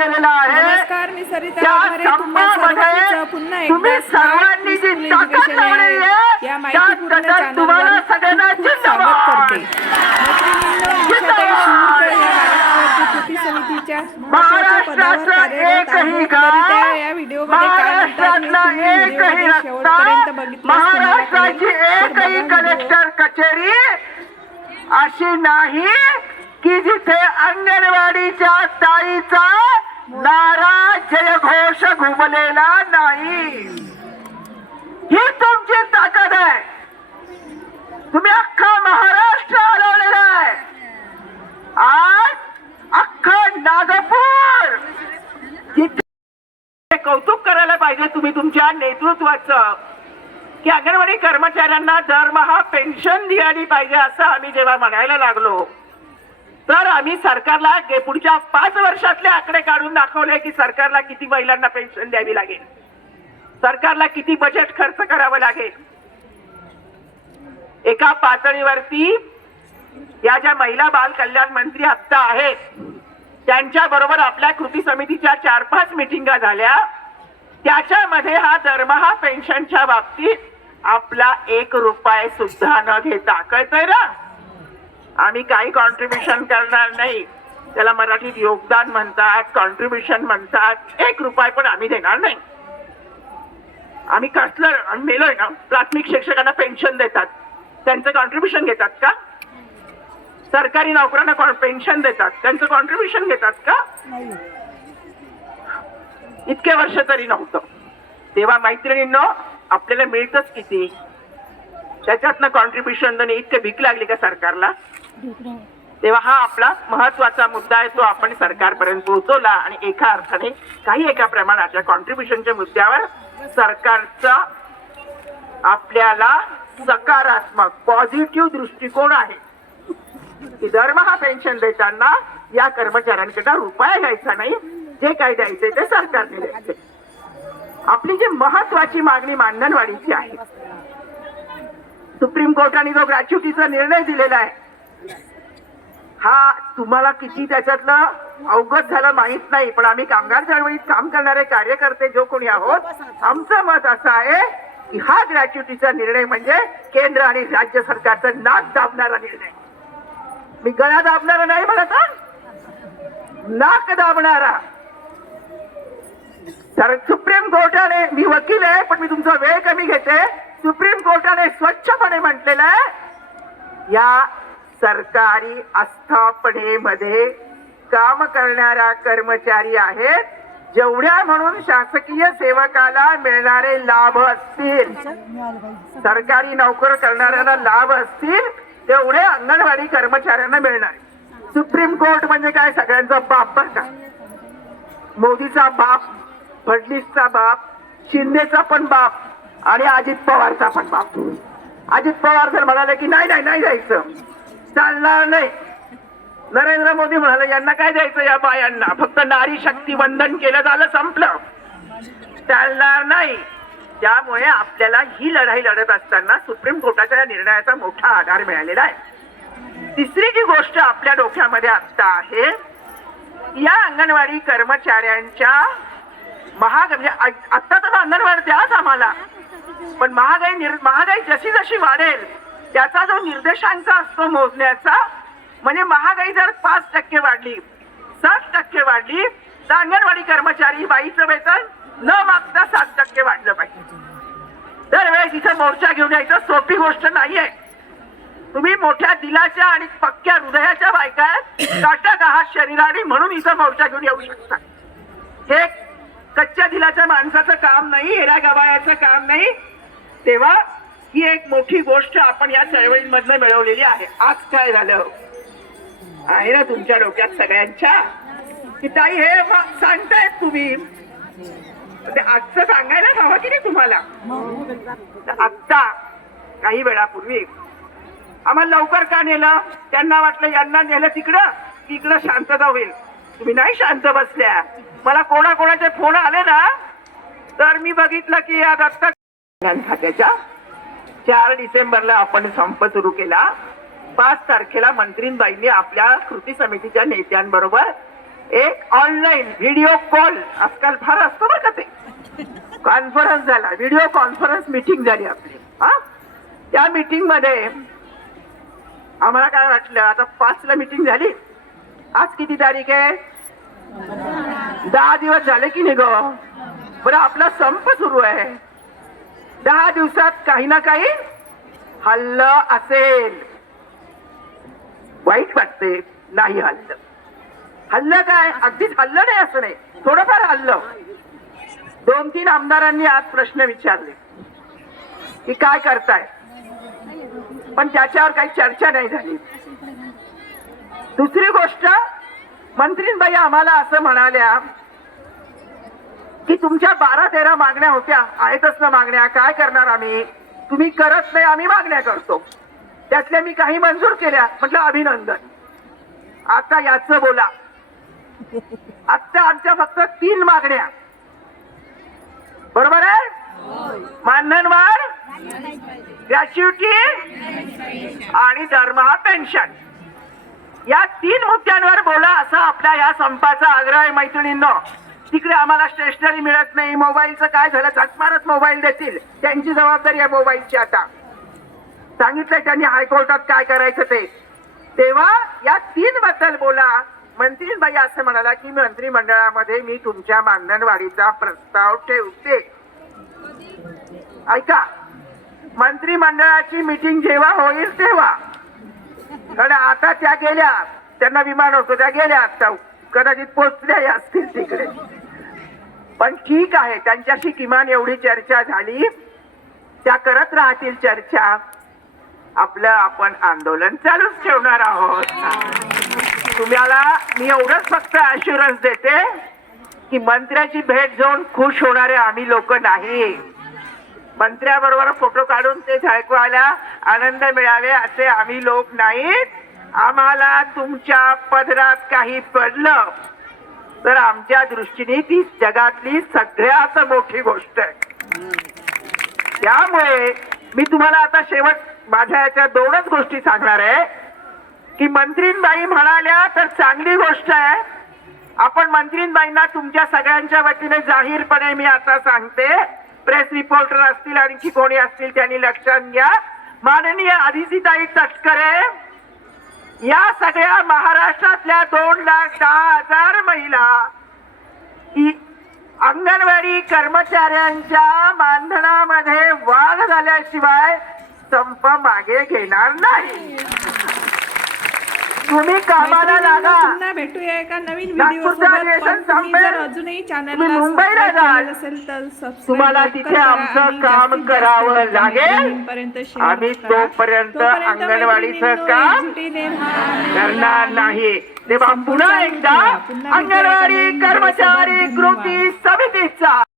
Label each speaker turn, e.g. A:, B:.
A: केलेला आहे
B: नमस्कार मी सरिता वाघमारे तुम्हा सर्वांचं पुन्हा एकदा
A: सर्वांनी जी
B: स्मार्ट
A: ताकद
B: एज्युकेशन
A: लावलेली
B: या
A: आहे त्या
B: माहितीपूर्ण
A: ताकद तुम्हाला
B: चॅनलवर
A: सगळ्यांना
B: खूप खूप स्वागत
A: जिंदाबाद
B: करते मैत्रिणींनो, ईशाताई शिवकर या महाराष्ट्र कृती समितीच्या महत्त्वाच्या पदावर
A: महाराष्ट्राचं
B: कार्यरत
A: एकही
B: आहेत.
A: गाव,
B: तरी त्या या व्हिडिओमध्ये काय म्हणतात हे
A: महाराष्ट्रातला
B: तुम्ही
A: एकही
B: व्हिडिओमध्ये शेवटपर्यंत
A: रस्ता
B: बघितल्यास तुम्हाला कळेल.
A: महाराष्ट्राची
B: तर बघा
A: एकही
B: व्हिडिओ.
A: कलेक्टर कचेरी अशी नाही की जिथे अंगणवाडीच्या ताईचा नारा जयघोष घुमलेला नाही. ही तुमची ताकद आहे. तुम्ही अख्खा महाराष्ट्र हलवलेला आहे. आज अख्खं नागपूर. जिथे कौतुक करायला पाहिजे तुम्ही तुमच्या नेतृत्वाचं. की अंगणवाडी कर्मचाऱ्यांना दरमहा पेन्शन दिली पाहिजे असं आम्ही जेव्हा म्हणायला लागलो तर आम्ही सरकारला गे- पुढच्या पाच वर्षातले आकडे काढून दाखवले की सरकारला किती महिलांना पेन्शन द्यावी लागेल. सरकारला किती बजेट खर्च करावं लागेल. एका पातळीवरती या ज्या महिला बाल कल्याण मंत्री आत्ता आहेत त्यांच्या बरोबर आपल्या कृती समितीच्या चार पाच मिटिंगा झाल्या. त्याच्यामध्ये हा दरमहा पेन्शनच्या बाबतीत आपला एक रुपये सुद्धा न घेता. कळतंय ना? आम्ही काही कॉन्ट्रीब्युशन करणार नाही. त्याला मराठीत योगदान म्हणतात कॉन्ट्रीब्युशन म्हणतात. एक रुपये पण आम्ही देणार नाही. आम्ही कसलं आम्ही मेलोय ना? प्राथमिक शिक्षकांना पेन्शन देतात. त्यांचं कॉन्ट्रीब्युशन घेतात का? सरकारी नोकऱ्यांना पेन्शन देतात? त्यांचं कॉन्ट्रीब्युशन घेतात का? इतके वर्ष तरी नव्हतं. तेव्हा मैत्रिणींनो आपल्याला मिळतच किती? त्याच्यातनं कॉन्ट्रीब्युशन इतके भीक लागली का सरकारला? तेव्हा हा आपला महत्त्वाचा मुद्दा आहे तो आपण सरकारपर्यंत पोहोचवला आणि एका अर्थाने काही एका प्रमाणाच्या कॉन्ट्रीब्युशनच्या मुद्द्यावर सरकारचा आपल्याला सकारात्मक पॉझिटिव्ह दृष्टिकोन आहे. की दरमहा पेन्शन देताना या कर्मचाऱ्यांकडे रुपया घ्यायचा नाही जे काही द्यायचे ते सरकारने द्यायचे. आपली जी महत्वाची मागणी मानधनवाढीची आहे सुप्रीम कोर्टाने जो ग्रॅच्युटीचा निर्णय दिलेला आहे हा तुम्हाला किती त्याच्यातलं अवगत झालं माहीत नाही पण आम्ही कामगार चळवळीत काम करणारे कार्यकर्ते जो कोणी आहोत आमचं मत असं आहे की हा ग्रॅच्युटीचा निर्णय म्हणजे केंद्र आणि राज्य सरकारचा नाक दाबणारा निर्णय. मी गळा दाबणारा नाही म्हणत नाक दाबणारा. तर सुप्रीम कोर्टाने मी वकील आहे पण मी तुमचा वेळ कमी घेते. सुप्रीम कोर्टाने स्वच्छपणे म्हटलेलं आहे या सरकारी आस्थापनेमध्ये काम करणारा कर्मचारी आहेत. जेवढ्या म्हणून शासकीय सेवकाला मिळणारे लाभ असतील सरकारी नोकर करणाऱ्यांना लाभ असतील तेवढे अंगणवाडी कर्मचाऱ्यांना मिळणार. सुप्रीम कोर्ट म्हणजे काय? सगळ्यांचा बाप बर का? मोदीचा बाप फडणीसचा बाप शिंदेचा पण बाप आणि अजित पवारचा पण बाप. अजित पवार जर म्हणाले की नाही नाही नाही जायचं. चालणार नाही. नरेंद्र मोदी म्हणाले यांना काय द्यायचं या बायांना? फक्त नारी शक्ती वंदन केलं झालं संपलं. चालणार नाही. त्यामुळे आपल्याला ही लढाई लढत असताना सुप्रीम कोर्टाच्या या निर्णयाचा मोठा आधार मिळालेला आहे. तिसरी जी गोष्ट आपल्या डोक्यामध्ये आता आहे या अंगणवाडी कर्मचाऱ्यांच्या महाग म्हणजे आत्ता तर अंगणवाडी द्याच आम्हाला. पण महागाई निर महागाई जशी जशी वाढेल त्याचा जो निर्देशांक असतो मोजण्याचा म्हणजे महागाई जर पाच टक्के वाढली सात टक्के वाढली तर अंगणवाडी कर्मचारी बाईचं वेतन न मागता सात टक्के वाढलं पाहिजे. दरवेळेस इथं मोर्चा घेऊन यायचं सोपी गोष्ट नाहीये. तुम्ही मोठ्या दिलाच्या आणि पक्क्या हृदयाच्या बायका आहेत ताटक आहात शरीराने म्हणून इथं मोर्चा घेऊन येऊ शकता. हे कच्च्या दिलाच्या माणसाचं काम नाही येड्या गवायाचं काम नाही. तेव्हा ही एक मोठी गोष्ट आपण या चळवळींमधनं मिळवलेली आहे. आज काय झालं? आहे ना तुमच्या डोक्यात सगळ्यांच्या? की ताई हे मग सांगतायत तुम्ही. ते आजचं सांगायला हवं की नाही तुम्हाला? आत्ता काही वेळापूर्वी आम्हाला लवकर का नेलं? त्यांना वाटलं यांना नेलं तिकडं की इकडं शांतता होईल. तुम्ही नाही शांत बसल्या. मला कोणाकोणाचे फोन आले ना? तर मी बघितलं की या दत्तक खात्याच्या चार डिसेंबरला आपण संप सुरू केला. पाच तारखेला मंत्रींबाईंनी आपल्या कृती समितीच्या नेत्यांबरोबर एक ऑनलाईन व्हिडिओ कॉल आजकाल फार असतो बरं का ते. कॉन्फरन्स झाला. व्हिडिओ कॉन्फरन्स मीटिंग झाली आपली. हा? त्या मीटिंगमध्ये आम्हाला काय वाटलं? आता पाचला मीटिंग झाली. आज किती तारीख आहे? दहा दिवस झाले की नाही गं? बरं आपला संप सुरू आहे. दहा दिवसात काही ना काही हल्लं असेल. वाईट वाटते नाही हल्लं. हल्लं काय? अगदीच हल्लं नाही असं नाही. थोडंफार हल्लं. दोन तीन आमदारांनी आज प्रश्न विचारले. की काय करताय? पण त्याच्यावर काही चर्चा नाही झाली. दुसरी गोष्ट मंत्रीबाई आम्हाला असं म्हणाल्या की तुमच्या बारा तेरा मागण्या होत्या आहेतच ना मागण्या काय करणार आम्ही? तुम्ही करत नाही आम्ही मागण्या करतो. त्यातल्या मी काही मंजूर केल्या म्हटलं अभिनंदन. आता याच बोला. आता आमच्या फक्त तीन मागण्या. बरोबर आहे? मानधनवाढ ग्रॅच्युटी आणि दरमहा पेन्शन या तीन मुद्द्यांवर बोला असा आपल्या या संपाचा आग्रह आहे मैत्रिणींना. तिकडे आम्हाला स्टेशनरी मिळत नाही. मोबाईलचं काय झालं? झटमारच मोबाईल देतील. त्यांची जबाबदारी आहे मोबाईलची आता. सांगितलंय त्यांनी हायकोर्टात काय करायचं ते. तेव्हा या तीन बद्दल बोला. मंत्रीबाई असं म्हणाला की मंत्रिमंडळामध्ये मी तुमच्या मानधनवाढीचा प्रस्ताव ठेवते. ऐका. मंत्रिमंडळाची मीटिंग जेव्हा होईल तेव्हा. कारण आता त्या गेल्या. त्यांना विमान होतो त्या गेल्या आता. कदाचित पोचल्या असतील तिकडे. पण ठीक आहे त्यांच्याशी किमान एवढी चर्चा झाली. त्या करत राहतील चर्चा. आपलं आपण आंदोलन चालूच ठेवणार आहोत. तुम्हाला मी एवढंच फक्त अश्युरन्स देते की मंत्र्याची भेट घेऊन खुश होणारे आम्ही लोक नाही. मंत्र्याबरोबर फोटो काढून ते झळकवायला आनंद मिळावे असे आम्ही लोक नाहीत. आम्हाला तुमच्या पदरात काही पडलं. तर आमच्या दृष्टीने ती जगातली सगळ्यात मोठी गोष्ट आहे. त्यामुळे मी तुम्हाला आता शेवट माझ्या याच्या दोनच गोष्टी सांगणार आहे. की मंत्रीनबाई म्हणाल्या तर चांगली गोष्ट आहे. आपण मंत्रीनबाईंना तुमच्या सगळ्यांच्या वतीने जाहीरपणे मी आता सांगते. प्रेस रिपोर्टर असतील आणखी कोणी असतील त्यांनी लक्षात घ्या. माननीय आदितीताई तटकरे या सगळ्या महाराष्ट्रातल्या दोन लाख दहा हजार महिला अंगणवाडी कर्मचाऱ्यांच्या मानधनामध्ये वाढ झाल्याशिवाय संप मागे घेणार नाही. तुम्ही कामाला लागा
B: पुन्हा भेटूया एका नवीन व्हिडिओ. जर अजूनही चॅनलला
A: तुम्ही मुंबईला जाल.
B: असेल तर
A: तुम्हाला तिथे आमचं काम करावं लागेल.
B: share
A: आम्ही. तोपर्यंत अंगणवाडीचं काम. करणार नाही तेव्हा पुन्हा एकदा अंगणवाडी कर्मचारी. कृती समितीचा